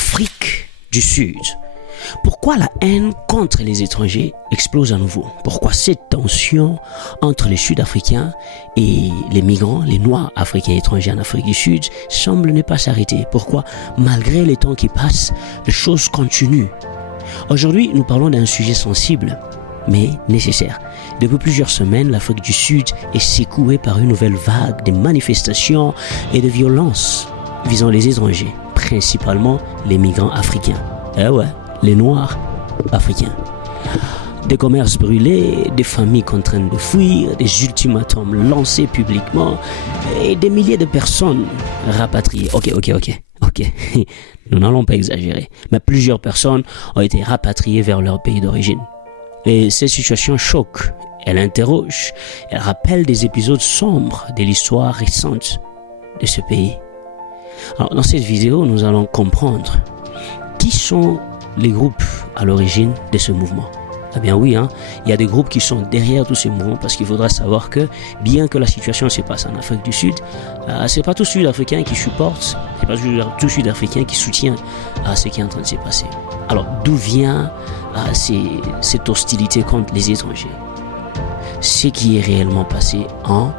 Afrique du Sud. Pourquoi la haine contre les étrangers explose à nouveau? Pourquoi cette tension entre les Sud-Africains et les migrants, les Noirs africains étrangers en Afrique du Sud, semble ne pas s'arrêter? Pourquoi, malgré les temps qui passent, les choses continuent? Aujourd'hui, nous parlons d'un sujet sensible, mais nécessaire. Depuis plusieurs semaines, l'Afrique du Sud est secouée par une nouvelle vague de manifestations et de violences visant les étrangers, principalement les migrants africains. Eh ouais, les Noirs africains. Des commerces brûlés, des familles contraintes de fuir, des ultimatums lancés publiquement et des milliers de personnes rapatriées. Ok. Nous n'allons pas exagérer, mais plusieurs personnes ont été rapatriées vers leur pays d'origine. Et cette situation choque, elle interroge, elle rappelle des épisodes sombres de l'histoire récente de ce pays. Alors, dans cette vidéo, nous allons comprendre qui sont les groupes à l'origine de ce mouvement. Ah bien oui, il y a des groupes qui sont derrière tous ces mouvements, parce qu'il faudra savoir que bien que la situation se passe en Afrique du Sud, c'est pas tout Sud-Africain qui supporte, c'est pas tout Sud-Africain qui soutient ce qui est en train de se passer. Alors d'où vient cette hostilité contre les étrangers? Ce qui est réellement passé en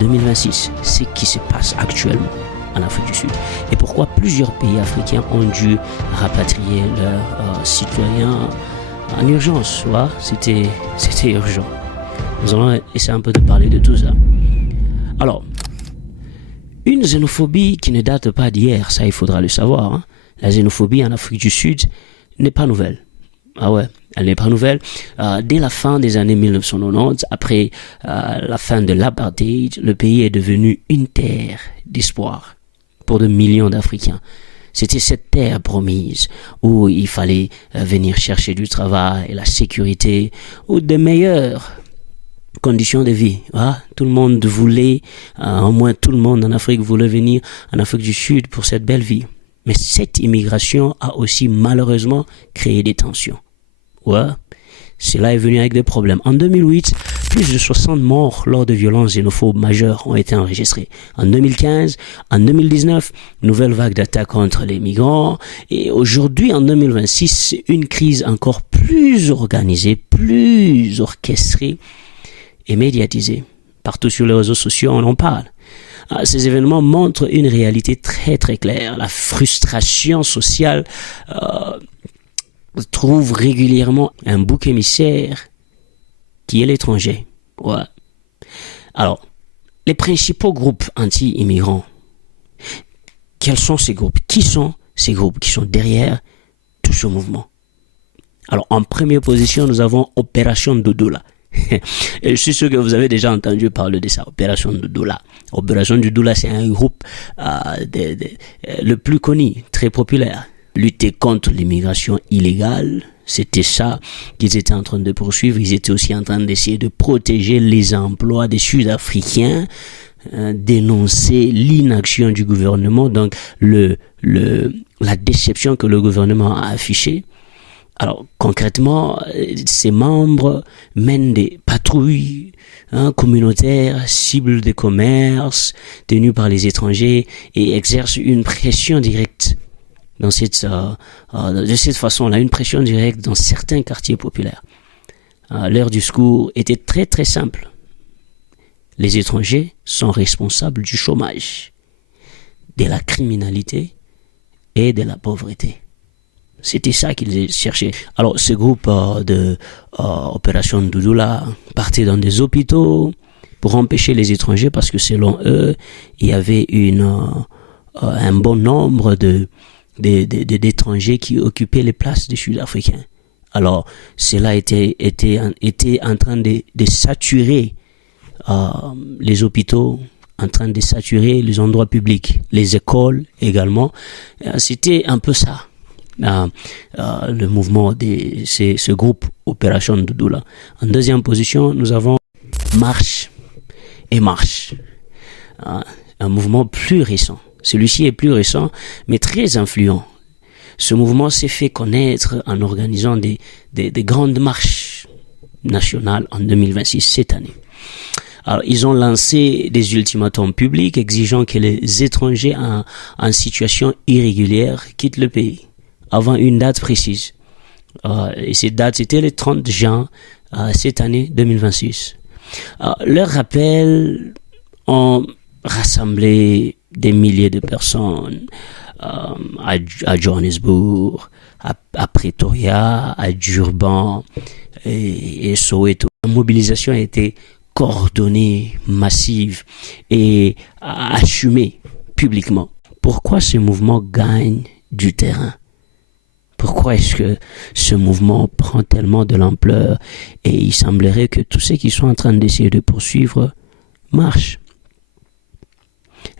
2026, ce qui se passe actuellement en Afrique du Sud. Et pourquoi plusieurs pays africains ont dû rapatrier leurs citoyens en urgence. Ouais, c'était urgent. Nous allons essayer un peu de parler de tout ça. Alors, une xénophobie qui ne date pas d'hier, ça il faudra le savoir. La xénophobie en Afrique du Sud n'est pas nouvelle. Ah ouais, elle n'est pas nouvelle. Dès la fin des années 1990, après la fin de l'apartheid, le pays est devenu une terre d'espoir pour de millions d'Africains. C'était cette terre promise où il fallait venir chercher du travail, la sécurité ou de meilleures conditions de vie. Tout le monde voulait, au moins tout le monde en Afrique voulait venir en Afrique du Sud pour cette belle vie. Mais cette immigration a aussi malheureusement créé des tensions. Cela est venu avec des problèmes. En 2008, plus de 60 morts lors de violences xénophobes majeures ont été enregistrées. En 2015, en 2019, nouvelle vague d'attaques contre les migrants. Et aujourd'hui, en 2026, c'est une crise encore plus organisée, plus orchestrée et médiatisée. Partout sur les réseaux sociaux, on en parle. Ces événements montrent une réalité très très claire. La frustration sociale trouve régulièrement un bouc émissaire qui est l'étranger. Alors, les principaux groupes anti-immigrants, quels sont ces groupes? Qui sont ces groupes qui sont derrière tout ce mouvement? Alors, en première position, nous avons Opération Doudoula. Et je suis sûr que vous avez déjà entendu parler de ça, Opération Doudoula. Opération Doudoula, c'est un groupe le plus connu, très populaire. Lutter contre l'immigration illégale, c'était ça qu'ils étaient en train de poursuivre. Ils étaient aussi en train d'essayer de protéger les emplois des Sud-Africains, dénoncer l'inaction du gouvernement, donc la déception que le gouvernement a affichée. Alors concrètement, ces membres mènent des patrouilles communautaires, ciblent des commerces tenus par les étrangers et exercent une pression directe de cette façon-là, une pression directe dans certains quartiers populaires. Leur discours était très très simple. Les étrangers sont responsables du chômage, de la criminalité et de la pauvreté. C'était ça qu'ils cherchaient. Alors, ce groupe de Opération Doudoula partait dans des hôpitaux pour empêcher les étrangers parce que selon eux, il y avait un bon nombre d'étrangers qui occupaient les places des Sud-Africains. Alors, cela était en train de saturer les hôpitaux, en train de saturer les endroits publics, les écoles également. C'était un peu ça. Le mouvement de ce groupe Opération Doudoula. En deuxième position, nous avons Marche et Marche, un mouvement plus récent. Celui-ci est plus récent, mais très influent. Ce mouvement s'est fait connaître en organisant des grandes marches nationales en 2026, cette année. Alors, ils ont lancé des ultimatums publics exigeant que les étrangers en situation irrégulière quittent le pays. avant une date précise. Et cette date, c'était le 30 juin cette année 2026. Leurs rappels ont rassemblé des milliers de personnes à Johannesburg, à Pretoria, à Durban et Soweto. La mobilisation a été coordonnée, massive et assumée publiquement. Pourquoi ce mouvement gagne du terrain? Pourquoi est-ce que ce mouvement prend tellement de l'ampleur et il semblerait que tous ceux qui sont en train d'essayer de poursuivre marchent?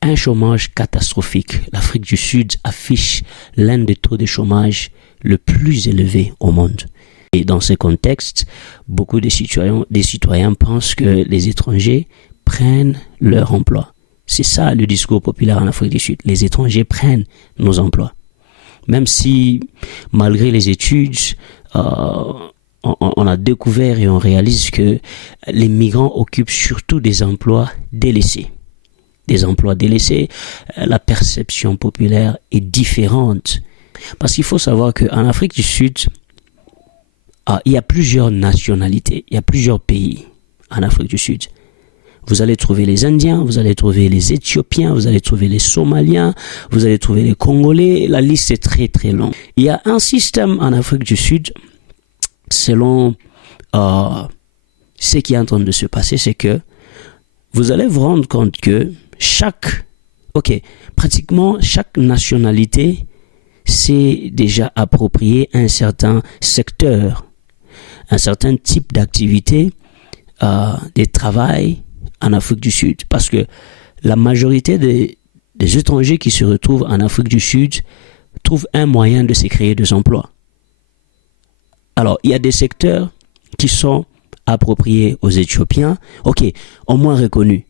Un chômage catastrophique. L'Afrique du Sud affiche l'un des taux de chômage le plus élevé au monde. Et dans ce contexte, beaucoup de citoyens pensent que les étrangers prennent leur emploi. C'est ça le discours populaire en Afrique du Sud. Les étrangers prennent nos emplois. Même si, malgré les études, on a découvert et on réalise que les migrants occupent surtout des emplois délaissés. Des emplois délaissés, la perception populaire est différente. Parce qu'il faut savoir qu'en Afrique du Sud, il y a plusieurs nationalités, il y a plusieurs pays en Afrique du Sud. Vous allez trouver les Indiens, vous allez trouver les Éthiopiens, vous allez trouver les Somaliens, vous allez trouver les Congolais. La liste est très très longue. Il y a un système en Afrique du Sud, selon ce qui est en train de se passer, c'est que vous allez vous rendre compte que pratiquement chaque nationalité s'est déjà approprié un certain secteur, un certain type d'activité, de travail en Afrique du Sud, parce que la majorité des étrangers qui se retrouvent en Afrique du Sud trouvent un moyen de se créer des emplois. Alors, il y a des secteurs qui sont appropriés aux Éthiopiens, au moins reconnus.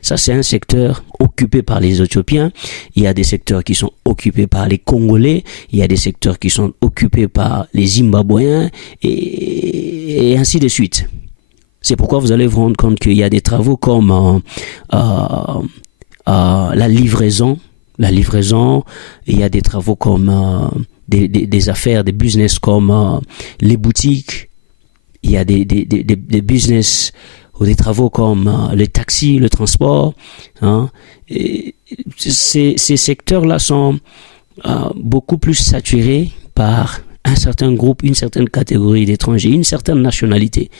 Ça c'est un secteur occupé par les Éthiopiens. Il y a des secteurs qui sont occupés par les Congolais, il y a des secteurs qui sont occupés par les Zimbabwéens et ainsi de suite. C'est pourquoi vous allez vous rendre compte qu'il y a des travaux comme la livraison. Il y a des travaux comme des affaires, des business comme les boutiques. Il y a des business ou des travaux comme les taxis, le transport. Ces secteurs-là sont beaucoup plus saturés par un certain groupe, une certaine catégorie d'étrangers, une certaine nationalité.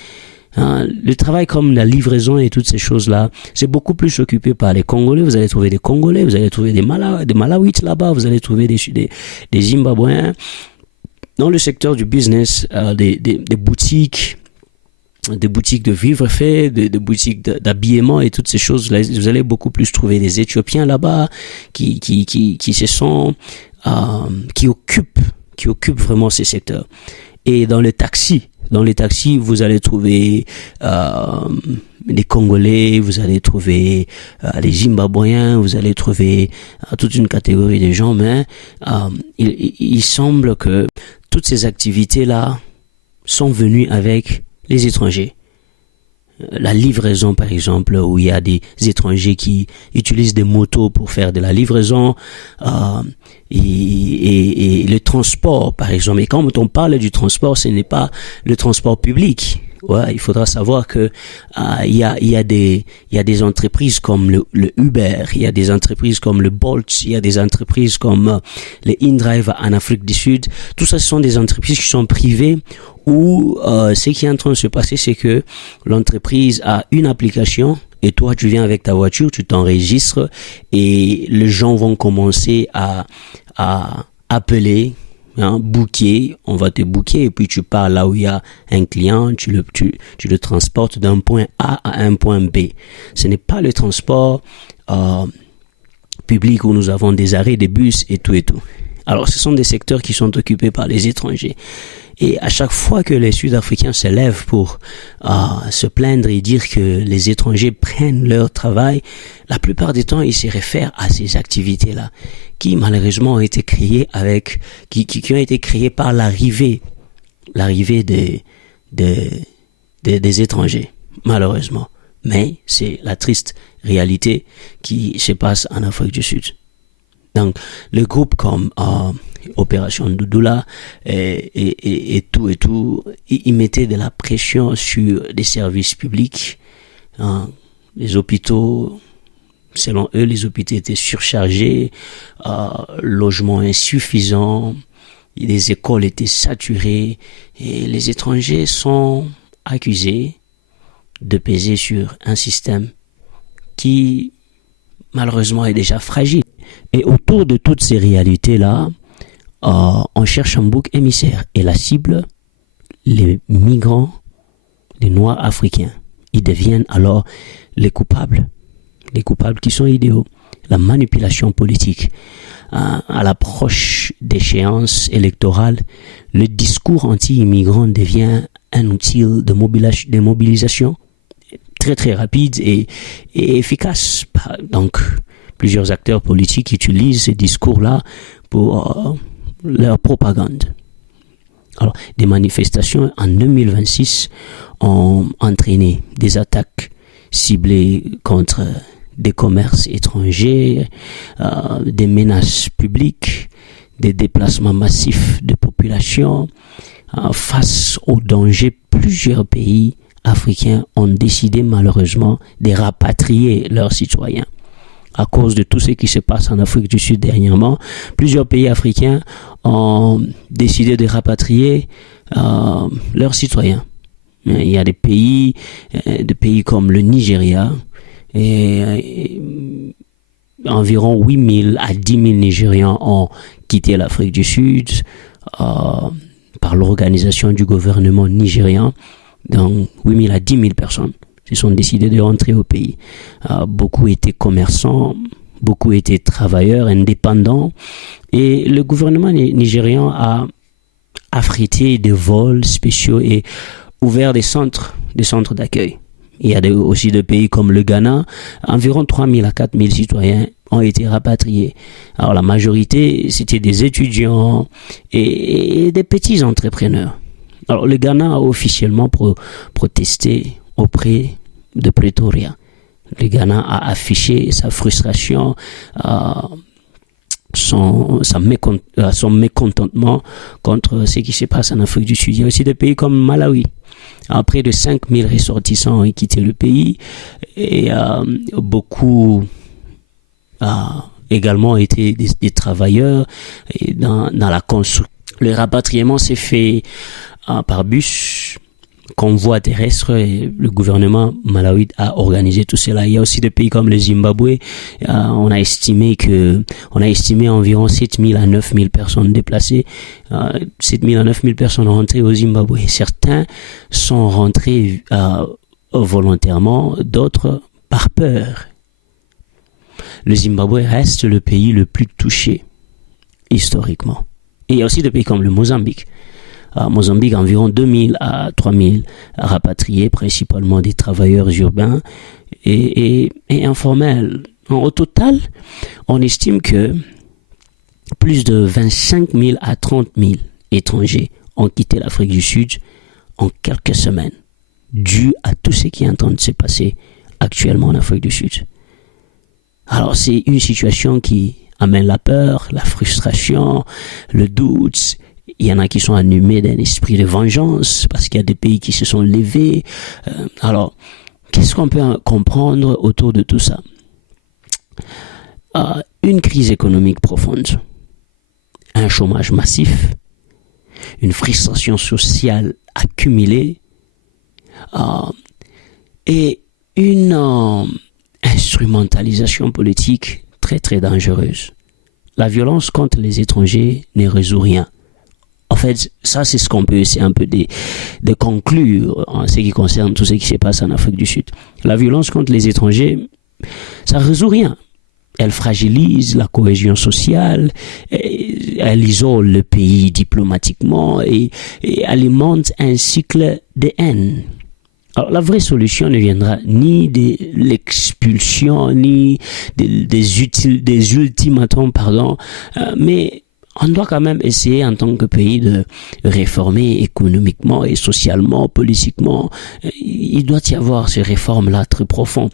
Le travail comme la livraison et toutes ces choses-là, c'est beaucoup plus occupé par les Congolais. Vous allez trouver des Congolais, vous allez trouver des Malawites là-bas, vous allez trouver des Zimbabwéens. Dans le secteur du business, des boutiques de vivres faits, des boutiques d'habillement et toutes ces choses, vous allez beaucoup plus trouver des Éthiopiens là-bas qui occupent vraiment ces secteurs. Et dans les taxis, vous allez trouver les Congolais, vous allez trouver les Zimbabwéens, vous allez trouver toute une catégorie de gens, mais il semble que toutes ces activités-là sont venues avec les étrangers. La livraison, par exemple, où il y a des étrangers qui utilisent des motos pour faire de la livraison, et le transport, par exemple. Et quand on parle du transport, ce n'est pas le transport public. Ouais, il faudra savoir que il y a des entreprises comme le Uber, il y a des entreprises comme le Bolt, il y a des entreprises comme les InDrive en Afrique du Sud. Tout ça, ce sont des entreprises qui sont privées où ce qui est en train de se passer, c'est que l'entreprise a une application et toi, tu viens avec ta voiture, tu t'enregistres et les gens vont commencer à appeler, booker, on va te booker et puis tu pars là où il y a un client, tu le transportes d'un point A à un point B. Ce n'est pas le transport public où nous avons des arrêts, des bus et tout et tout. Alors, ce sont des secteurs qui sont occupés par les étrangers. Et à chaque fois que les Sud-Africains se lèvent pour se plaindre et dire que les étrangers prennent leur travail, la plupart du temps, ils se réfèrent à ces activités-là qui malheureusement ont été créées qui ont été créées par l'arrivée des étrangers, malheureusement. Mais c'est la triste réalité qui se passe en Afrique du Sud. Donc, le groupe comme opération Doudoula et tout. Ils mettaient de la pression sur des services publics, hein, les hôpitaux. Selon eux, les hôpitaux étaient surchargés, logements insuffisants, les écoles étaient saturées et les étrangers sont accusés de peser sur un système qui malheureusement est déjà fragile. Et autour de toutes ces réalités-là, on cherche un bouc émissaire et la cible, les migrants, les Noirs africains. Ils deviennent alors les coupables qui sont idéaux. La manipulation politique. À l'approche d'échéances électorales, le discours anti-immigrant devient un outil de mobilisation très très rapide et efficace. Donc, plusieurs acteurs politiques utilisent ces discours-là pour leur propagande. Alors, des manifestations en 2026 ont entraîné des attaques ciblées contre des commerces étrangers, des menaces publiques, des déplacements massifs de population. Face aux dangers, plusieurs pays africains ont décidé malheureusement de rapatrier leurs citoyens. À cause de tout ce qui se passe en Afrique du Sud dernièrement, plusieurs pays africains ont décidé de rapatrier leurs citoyens. Il y a des pays comme le Nigeria, et environ 8 000 à 10 000 Nigérians ont quitté l'Afrique du Sud par l'organisation du gouvernement nigérian. Donc 8 000 à 10 000 personnes se sont décidées de rentrer au pays. Beaucoup étaient commerçants, beaucoup étaient travailleurs indépendants et le gouvernement nigérian a affrété des vols spéciaux et ouvert des centres d'accueil. Il y a aussi des pays comme le Ghana, environ 3 000 à 4 000 citoyens ont été rapatriés. Alors la majorité, c'était des étudiants et des petits entrepreneurs. Alors le Ghana a officiellement protesté auprès de Pretoria. Le Ghana a affiché sa frustration, son mécontentement contre ce qui se passe en Afrique du Sud. Il y a aussi des pays comme Malawi. Près de 5 000 ressortissants ont quitté le pays et beaucoup également été des travailleurs et dans la construction. Le rapatriement s'est fait par bus, convoi terrestre, et le gouvernement malawite a organisé tout cela. Il y a aussi des pays comme le Zimbabwe. On a estimé environ 7 000 à 9 000 personnes déplacées. 7 000 à 9 000 personnes rentrées au Zimbabwe. Certains sont rentrés volontairement, d'autres par peur. Le Zimbabwe reste le pays le plus touché historiquement. Et il y a aussi des pays comme le Mozambique. Mozambique, environ 2 000 à 3 000 rapatriés, principalement des travailleurs urbains et informels. Au total, on estime que plus de 25 000 à 30 000 étrangers ont quitté l'Afrique du Sud en quelques semaines, dû à tout ce qui est en train de se passer actuellement en Afrique du Sud. Alors, c'est une situation qui amène la peur, la frustration, le doute. Il y en a qui sont animés d'un esprit de vengeance parce qu'il y a des pays qui se sont levés. Alors, qu'est-ce qu'on peut comprendre autour de tout ça? Une crise économique profonde, un chômage massif, une frustration sociale accumulée et une instrumentalisation politique très très dangereuse. La violence contre les étrangers ne résout rien. En fait, ça c'est ce qu'on peut essayer un peu de conclure en ce qui concerne tout ce qui se passe en Afrique du Sud. La violence contre les étrangers, ça ne résout rien. Elle fragilise la cohésion sociale, elle isole le pays diplomatiquement et alimente un cycle de haine. Alors, la vraie solution ne viendra ni de l'expulsion, ni des ultimatums, mais on doit quand même essayer en tant que pays de réformer économiquement et socialement, politiquement. Il doit y avoir ces réformes-là très profondes.